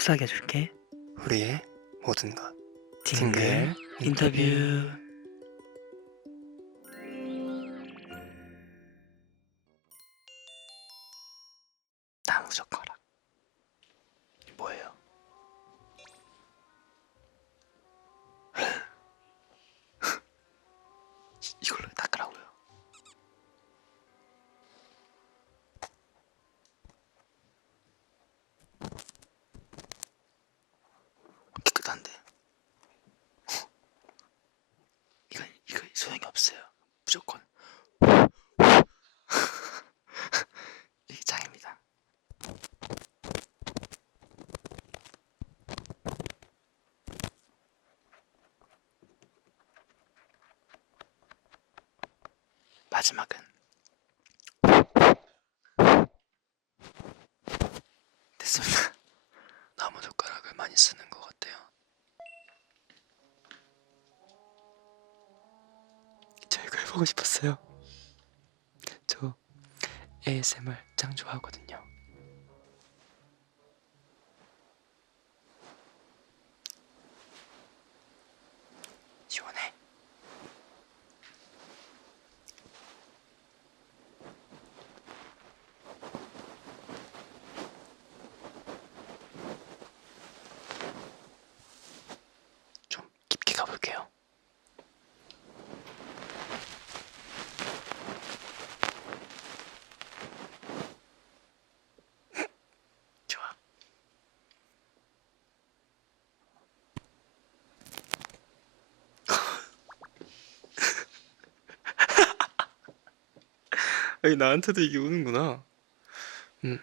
속삭여 줄게. 우리의 모든 것. 팅글 인터뷰. 나무 젓가락. 뭐예요? 이걸로 닦으라고요. 깨끗한데. 이거 이거 소용이 없어요. 무조건. 이게 짱입니다. 마지막은 됐습니다. 나무 젓가락을 많이 쓰는 것 같아요. 저 이거 해보고 싶었어요. 저 ASMR 짱 좋아하거든요. 시원해. 좀 깊게 가볼게요. 좋아. 아니 나한테도 이게 오는구나. 음.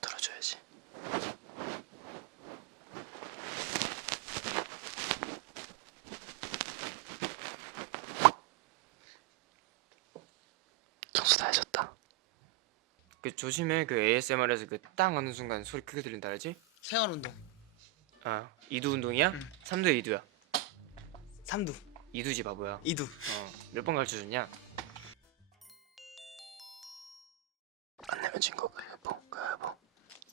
들어줘야지. 청소 다 해줬다. 그 조심해 그 ASMR에서 그 땅 하는 순간 소리 크게 들린다 알지? 세원 운동. 아 이두 운동이야? 삼두야 이두야 삼두. 이두지 바보야 이두. 어몇 번 가르쳐줬냐? 안 내면 진거 가위바위보 가위바위보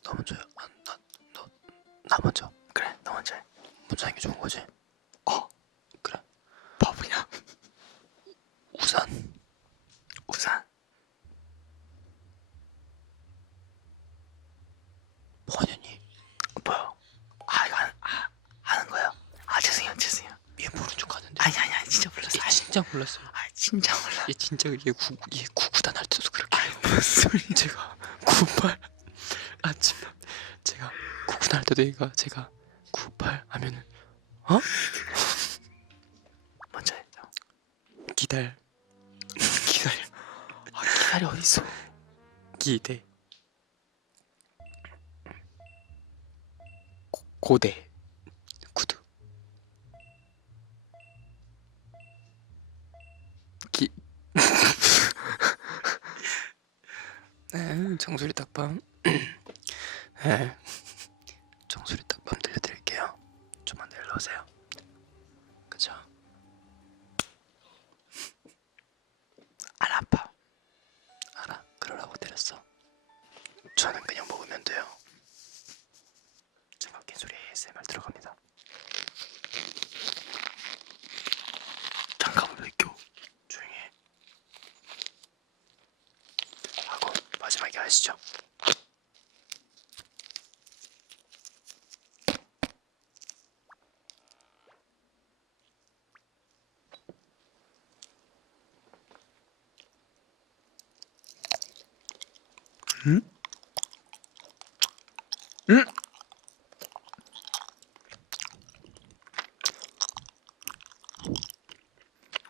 너 먼저 해. 아, 나, 너, 나 먼저 그래 너 먼저 해 하는 게 좋은 거지 어 그래 바보냐 우산 우산 본연이 뭐야 아 이거 안, 아, 하는 거야 아 죄송해요 죄송해요 얘 모른 척 하는데 아니 아니 아니 진짜 몰랐어 얘 진짜 몰랐어요. 아 진짜 몰라 얘 진짜 얘 구, 얘 구구단 할 때도 그렇게 아이 무슨 소리 제가 구팔 아침 제가 구구단 할 때도 얘가 제가 구팔 하면은 어? 먼저 해 기다려. 기다려. 아, 기다려 어딨어? 기대. 고, 고대 구두 기 네, 정수리 딱밤 네, 정수리 딱밤 들려드릴게요. 좀만 내려 오세요. 그죠? 안 아파. 알아. 그러라고 때렸어. 저는 그냥 먹으면 돼요. 낀 소리 ASMR 들어갑니다. 장갑을 왜 껴? 조용히 해. 하고 마지막에 하시죠.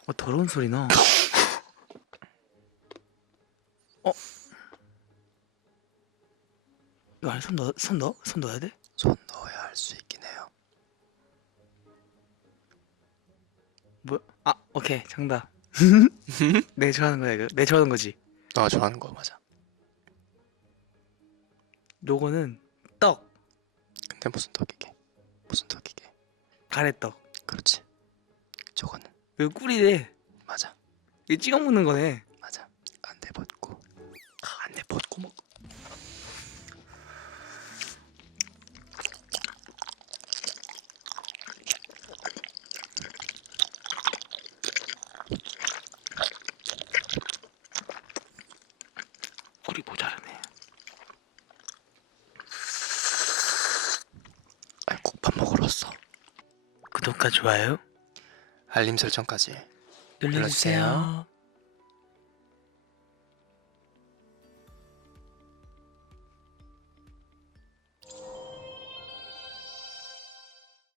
어 더러운 소리 나. 이거 안에 손 넣어? 손 넣어? 손 넣어야 돼? 손 넣어야 할 수 있긴 해요. 뭐? 아 오케이 정답. 내 네, 좋아하는 거야 이거. 내 좋아하는 거지. 아 좋아하는 거 맞아. 요거는 떡 근데 무슨 떡이게? 무슨 떡이게? 가래떡. 그렇지. 저거는 이거 꿀이래. 맞아 이거 찍어 먹는 거네. 맞아. 안내 벗고. 아, 안내 벗고 먹. 구독과 좋아요 알림 설정까지 눌러주세요. 눌러주세요.